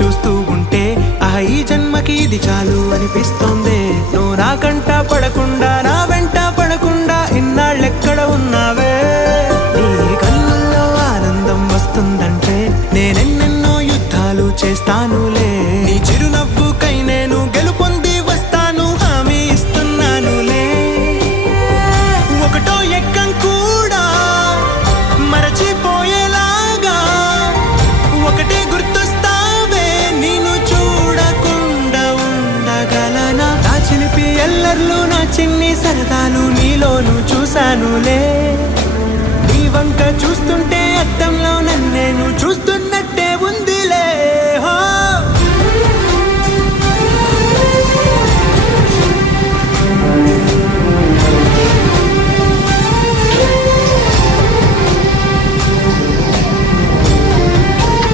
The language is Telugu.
చూస్తూ ఉంటే ఈ జన్మకి ఇది చాలు అనిపిస్తోంది. నువ్వు నా కంట పడకుండా నా వెంట పడకుండా ఇన్నాళ్ళెక్కడ ఉన్నావే? నీ కళ్ళల్లో ఆనందం వస్తుందంటే నేనెన్నెన్నో యుద్ధాలు చేస్తానులే. నీ చిరునవ్వుకై నేను గెలుపొంది వస్తాను, హామీ ఇస్తున్నానులే. ఒకటో ఎక్కం కూడా మరచిపోయేలాగా ఒకటే గుర్తొస్తావే, నేను చూడకుండా ఉండగలనా? నా చిలిపి ఎల్లర్లు నా చిన్ని సరదాలు నీలోను చూశానులే. నీ వంక చూస్తుంటే అద్దంలో నన్నేను చూస్తున్నట్టే